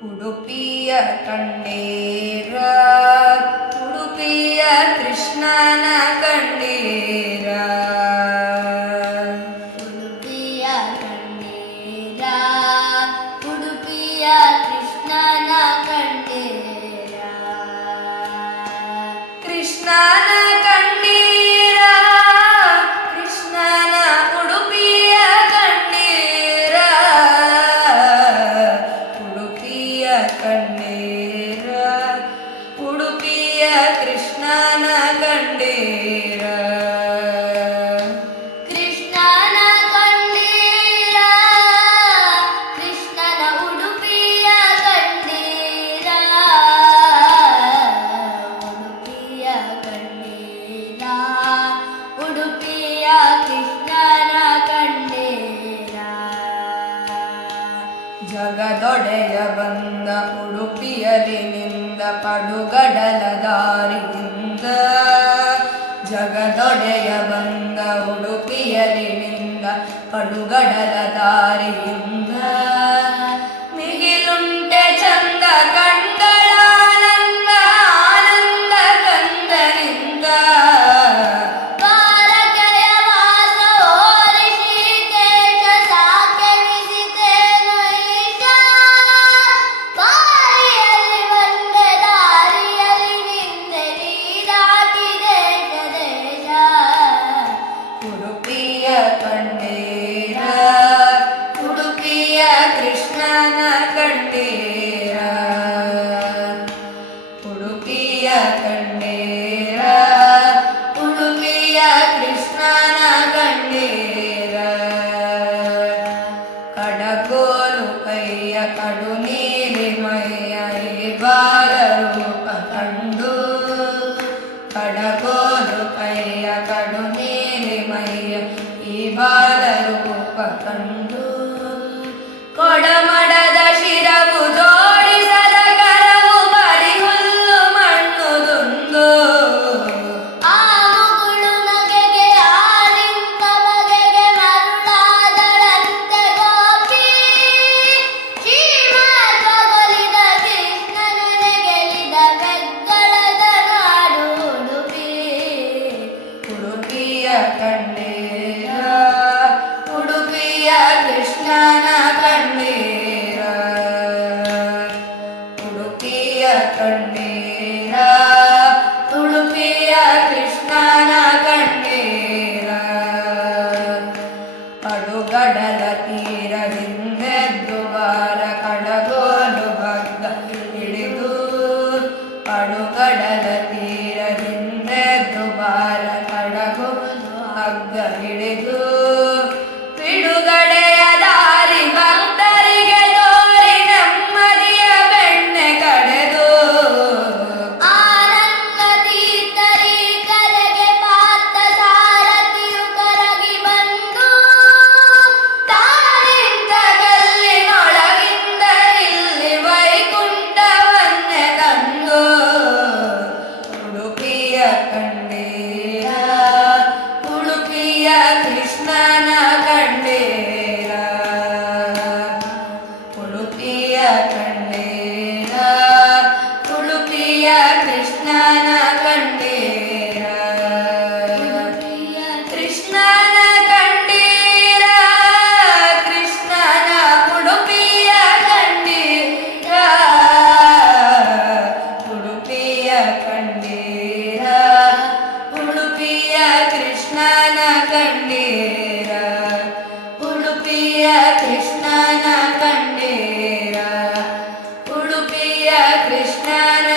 ಉಡುಪಿಯ ಕಂಡೀರ ಉಡುಪಿಯ ಕೃಷ್ಣನ ಕಂಡೀರ ಉಡುಪಿಯ ಕಂಡೀರ ಉಡುಪಿಯ ಕೃಷ್ಣನ ಕಂಡೀರ ಕೃಷ್ಣನ ಕಂಡೀರ ಕೃಷ್ಣನ ಉಡುಪಿಯ ಕಂಡೀರ ಉಡುಪಿಯ ಕಂಡೀರ ಉಡುಪಿಯ ಕೃಷ್ಣನ ಕಂಡೀರ ಕೃಷ್ಣನ ಕಂಡೀರ ಕೃಷ್ಣನ ಉಡುಪಿಯ ಕಂಡೀರ ಉಡುಪಿಯ ಕಂಡೀರ ಉಡುಪಿಯ ಕೃಷ್ಣನ ಕಂಡೀರ ಜಗದೊಡೆಯ ಬಂದ ಉಡುಪಿಯಲಿ ನಿಂದ ಪಡುಗಡಲ ದಾರಿಯಿಂದ ಜಗದೊಡೆಯ ಬಂದ ಉಡುಪಿಯಲಿ ನಿಂದ ಪಡುಗಡಲ ದಾರಿಯಿಂದ ಮಿಗಿಲುಂಟೆ ಚಂದ ಕಂಗಳ ಆನಂದ ಆನಂದ ಕಂದನಿಂದ ದ್ವಾರಕೆಯ ವಾಸ ಋಷಿಕೇಶ ಸಾಕೆನಿಸಿತೇನು ಈಶ ದಾರಿಯಲ್ಲಿ ಬಂದೆ ದಾರಿಯಲ್ಲಿ ನಿಂದೆ ನೀ ದಾಟಿ ದೇಶ ದೇಶ ಉಡುಪಿಯ ಕಂಡೀರ ಉಡುಪಿಯ ಕೃಷ್ಣನ ಕಂಡೀರ ಉಡುಪಿಯ ಕಂಡೀರ ಉಡುಪಿಯ ಕೃಷ್ಣನ ಕಂಡೀರ ಕಡಗೋಲು ಕೈಯ ಕಡು ನೀಲಿ ಮೈಯ ಈ ಬಾಲ ರೂಪ ಕಂಡು ಕಡಗೋಲು ಕೈಯ ಕಡು ನೀಲಿ ಮೈಯ ಈ ಬಾಲ ರೂಪ ಕಂಡು ಕೊಡಮಡದ ಶಿರವು ಜೋಡಿಸದ ಕರವು ಬರಿ ಹುಲ್ಲು ಮಣ್ಣು ದುಂದು ಆ ಮುಗುಳು ನಗೆಗೆ ಆಲಿಂತ ಬಗೆಗೆ ಮರುಳಾದಳಂತೆ ಗೋಪಿ ಶ್ರೀಮಧ್ವಗೊಲಿದ ಕೃಷ್ಣನನೆ ಗೆಲಿದ ಬೆಗ್ಗಳದ ನಾಡು ಉಡುಪಿ ಉಡುಪಿಯ ಕಂಡೀರ ಉಡುಪಿಯ ಕೃಷ್ಣನ ಕಂಡೀರ ಉಡುಪಿಯ ಕಂಡೀರ ಉಡುಪಿಯ ಕೃಷ್ಣನ ಕಂಡೀರ ಪಡುಗಡಲ ತೀರದಿಂದೆದ್ದು ಬಾರ ಕಡಗೋಲು ಹಗ್ಗ ಹಿಡಿದು ಪಡುಗಡಲ ತೀರದಿಂದೆದ್ದು ಬಾರ ಕಡಗೋಲು ಹಗ್ಗ ಹಿಡಿದು ಬಿಡುಗಡೆಯ ದಾರಿ ಭಕ್ತರಿಗೆ ತೋರಿ ನೆಮ್ಮದಿಯ ಬೆಣ್ಣೆ ಕಡೆದು ಆನಂದ ತೀರ್ಥರಿ ಕರೆಗೆ ಪಾತ್ರ ಸಾರಥಿಯು ಕರಗಿ ಬಂದು ತಾನಿಂದ ಗಲ್ಲಿನೊಳಗಿಂದ ಇಲ್ಲಿ ವೈಕುಂಠವನ್ನೇ ತಂದು ಉಡುಪಿಯ ಕಂಡೀರ ಉಡುಪಿಯ ಕೃಷ್ಣನ ಕಂಡೀರ ಉಡುಪಿಯ ಕಂಡೀರ ಉಡುಪಿಯ ಕೃಷ್ಣನ ಕಂಡೀರ ಕೃಷ್ಣನ ಕಂಡೀರ ಕೃಷ್ಣನ ಉಡುಪಿಯ ಕಂಡೀರ ಉಡುಪಿಯ ಕಂಡೀರ ಉಡುಪಿಯ ಕೃಷ್ಣನ ಕಂಡೀರ ಉಡುಪಿಯ ಕೃಷ್ಣನ ಕಂಡೀರ ಉಡುಪಿಯ ಕೃಷ್ಣನ